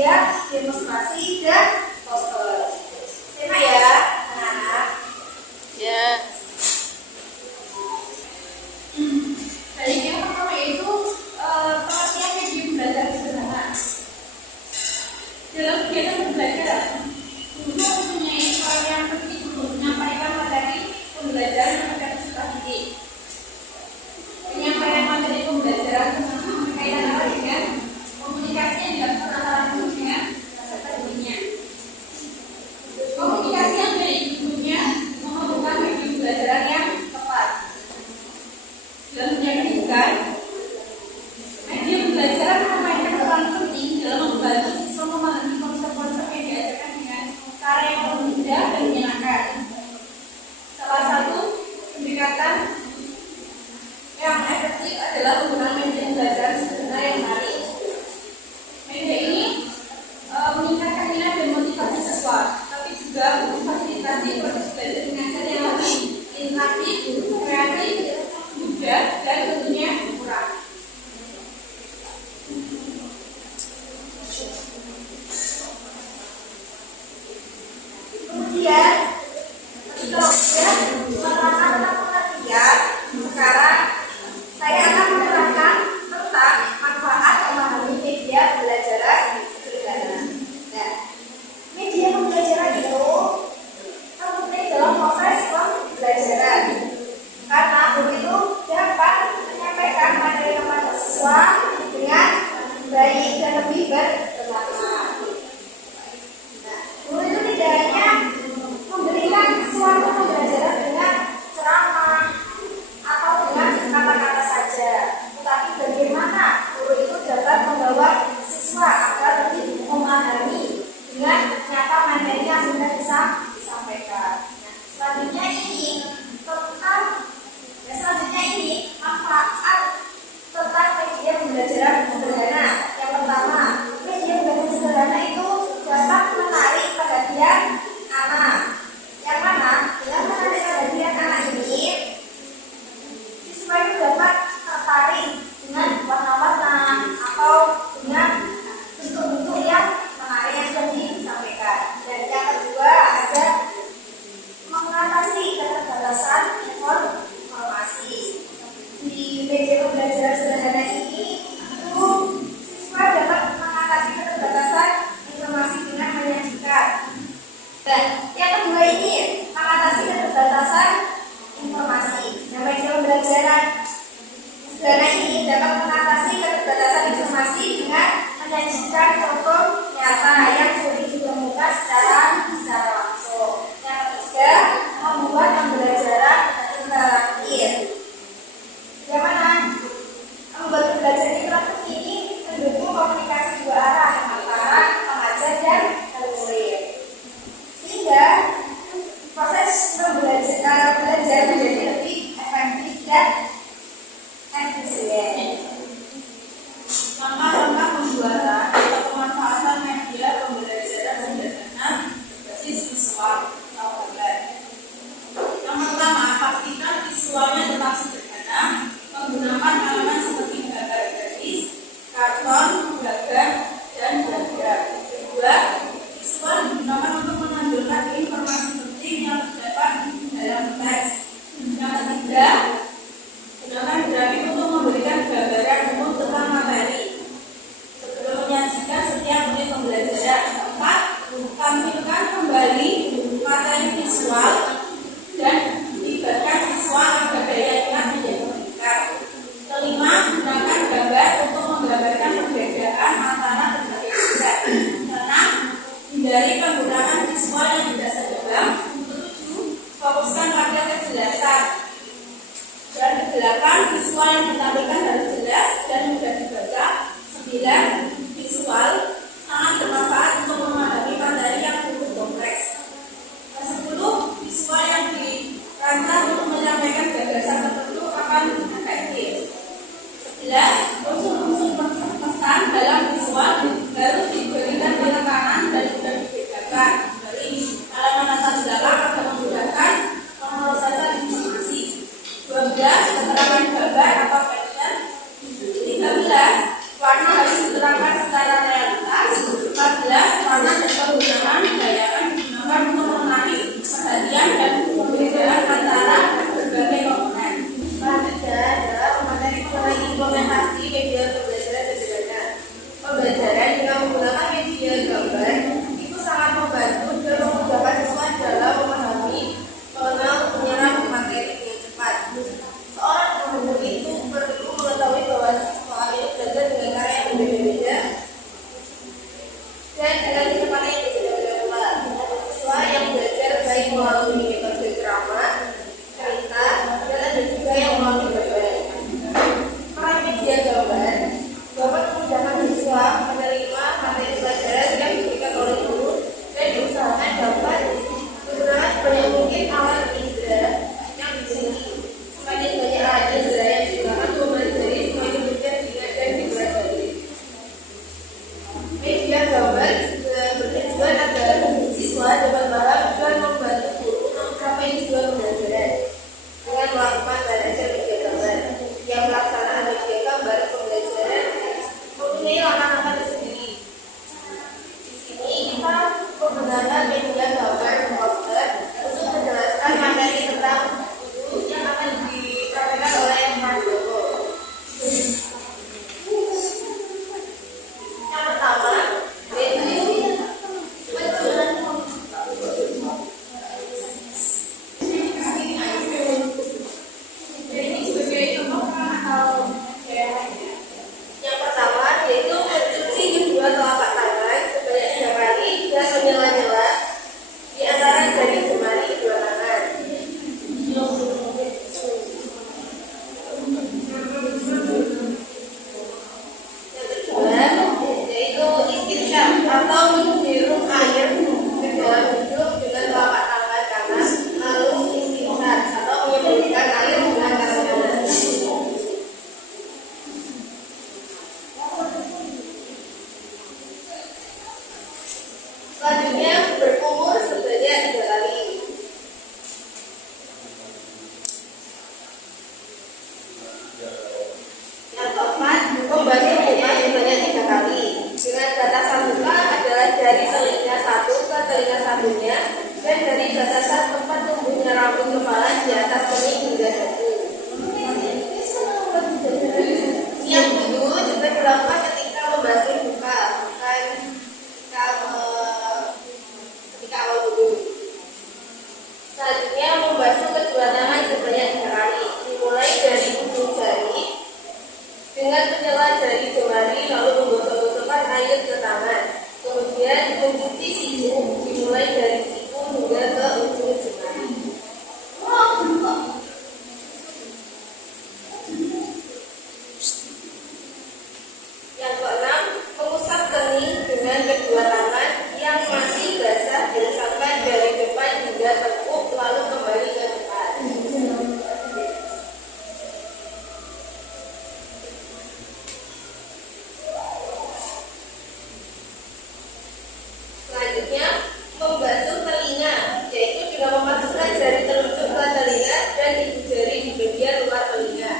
media, demonstrasi, dan poster. Tema ya, anak-anak. Ya. Baik, yang pertama itu pengertian media belajar sederhana. Dalam kegiatan pembelajaran, guru mempunyai peran yang penting untuk menyampaikan materi pembelajaran kepada peserta didik. Penyampaian materi pembelajaran berkaitan dengan komunikasi yang dilakukan antara guru dengan peserta didiknya. Komunikasi yang baik tentunya memerlukan media pembelajaran yang tepat. Dalam dunia pendidikan, media pembelajaran memainkan peran penting dalam membantu siswa memahami konsep-konsep yang diajarkan dengan cara yang mudah dan menyenangkan. Salah satu pendekatan yang efektif adalah penggunaan media pembelajaran sederhana yang menarik. Media ini meningkatkan minat dan motivasi siswa, tapi juga memfasilitasi proses belajar dengan cara yang lebih interaktif, kreatif, mudah, dan tentunya murah. Kemudian, ketika sudah menerangkan tentang pengertian, sekarang saya akan menerangkan tentang manfaat memahami media pembelajaran sederhana. Nah, media pembelajaran itu penting dalam proses pembelajaran karena begitu dapat menyampaikan materi kepada siswa dengan baik dan lebih bermanfaat. Nah, guru itu tidak hanya memberikan suatu pembelajaran dengan ceramah atau dengan kata-kata saja, tetapi bagaimana guru itu dapat membawa siswa agar lebih memahami dengan nyata materi yang sudah disampaikan. Nah, selanjutnya ini manfaat tentang media pembelajaran sederhana. Yang pertama, media pembelajaran sederhana itu dapat menarik perhatian anak. Yang mana dengan menarik perhatian anak ini, siswa itu dapat tertarik dengan warna-warna atau dengan bentuk-bentuk yang menarik yang sudah disampaikan. Dan yang kedua ada mengatasi keterbatasan informasi. Di media pembelajaran sederhana ini, siswa dapat mengatasi keterbatasan informasi dengan menyajikan. Dan yang kedua ini mengatasi keterbatasan informasi. Nah, media pembelajaran sederhana ini dapat mengatasi keterbatasan informasi dengan menyajikan contoh nyata yang sulit ditemukan secara langsung. Yang ketiga, membuat pembelajaran interaktif. Yang mana membuat pembelajaran interaktif ini mendukung komunikasi dua arah antara pengajar dan murid, sehingga proses belajar menjadi lebih efektif dan efisien. Langkah-langkah pembuatan atau pemanfaatan media pembelajaran sederhana berbasis visual atau gambar. Yang pertama, pastikan visualnya tetap sederhana menggunakan elemen seperti gambar garis, karton, gagang, dan diagram. Kedua, visual digunakan untuk menampilkan informasi penting yang terdapat dalam teks. Yang ketiga, gunakan grafik untuk memberikan gambaran umum tentang materi sebelum menyajikan setiap unit pembelajaran. Keempat, tampilkan kembali materi visual dan libatkan siswa agar daya ingat menjadi meningkat. Kelima, gunakan gambar untuk menggambarkan perbedaan antara berbagai konsep. Keenam, hindari penggunaan visual yang tidak seimbang. Ketujuh, fokuskan pada kejelasan. Dan kedelapan, visual yang ditampilkan harus jelas dan mudah dibaca. 9, visual sangat bermanfaat untuk memahami materi yang cukup kompleks. 10, visual yang dirancang untuk menyampaikan gagasan tertentu akan efektif. 11, unsur-unsur pesan dalam visual harus diberikan penekanan dan mudah dibedakan. dan dengan kecepatan yang berbeda-beda pula. Ada siswa yang belajar baik melalui metode ceramah, cerita, dan ada juga yang melalui berbagai peran media gambar dapat memudahkan siswa menerima materi pelajaran yang diberikan oleh guru dan diusahakan dapat menggunakan sebanyak mungkin alat indera yang dimiliki. Semakin banyak alat indera yang digunakan mempelajari, semakin mudah diingat dan dipelajari. Media gambar bertujuan agar siswa dapat paham dan membantu guru mencapai tujuan pembelajaran dengan melakukan belajar media gambar. Yang pelaksanaan media gambar pembelajaran mempunyai langkah-langkah tersendiri. Di sini kita menggunakan media gambar poster untuk menjelaskan materi tentang guru yang akan disampaikan oleh Mas Joko. Yang pertama, yaitu mencuci kedua telapak tangan sebanyak 3 kali dan menyela-nyela di antara jari jemari kedua tangan. Yang kedua, yaitu istinsyaq atau menghirup air ke dalam hidung dengan telapak tangan kanan, lalu istinsyaq atau menyedotkan air dengan tangan kanan. Selanjutnya, berkumur sebanyak 3 kali. Yang keempat, membasuh muka sebanyak 3 kali. Dengan batasan muka adalah dari telinga satu ke telinga satunya dan dari batasan tempat tumbuhnya rambut kepala di atas telinga hingga dagu. Yang kedua juga dilakukan ketika membasuh muka, bukan ketika awal wudhu. Selanjutnya, membasuh kedua tangan sebanyak 3 kali, dimulai dari ujung jari dengan menyela jari jemari lalu menggosok-gosokkan air ke tangan. Kemudian mencuci siku, dimulai dari siku hingga ke ujung jemari. Yang keenam, mengusap kening dengan kedua tangan yang masih basah diresapkan dari depan hingga tengkuk lalu kembali ke depan. Selanjutnya, membasuh telinga, yaitu dengan memasukkan jari telunjuk ke telinga dan ibu jari di bagian luar telinga.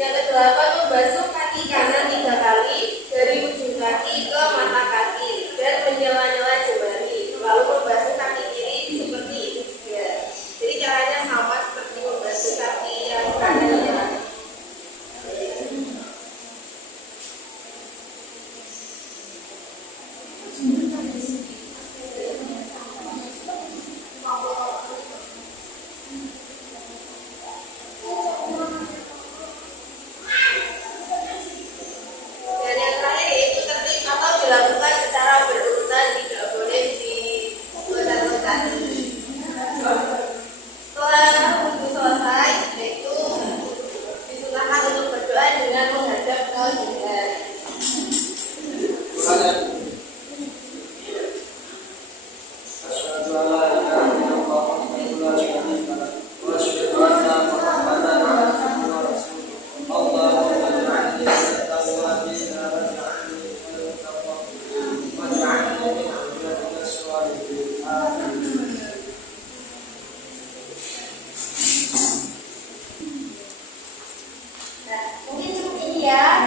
Yang kedelapan, membasuh kaki kanan 3 kali dari ujung kaki ke mata kaki dan menyela-nyela jemari, lalu membasuh kaki kiri seperti itu juga. Jadi caranya sama seperti membasuh kaki yang kanan ya. Dan yang terakhir yaitu tertib atau dilakukan secara berurutan, tidak boleh diulang-ulang. Setelah wudhu selesai, yaitu disunahkan untuk berdoa dengan menghadap ke kiblat. Asyhadu an la ilaha illallah wahdahu la syarika lah wa asyhadu anna Muhammadan abduhu wa rasuluh. Allahumma ij'alni minat tawwabin waj'alni minal muttaqin waj'alni min ibadika sholihin. Amin. Nah, mungkin cukup ini ya.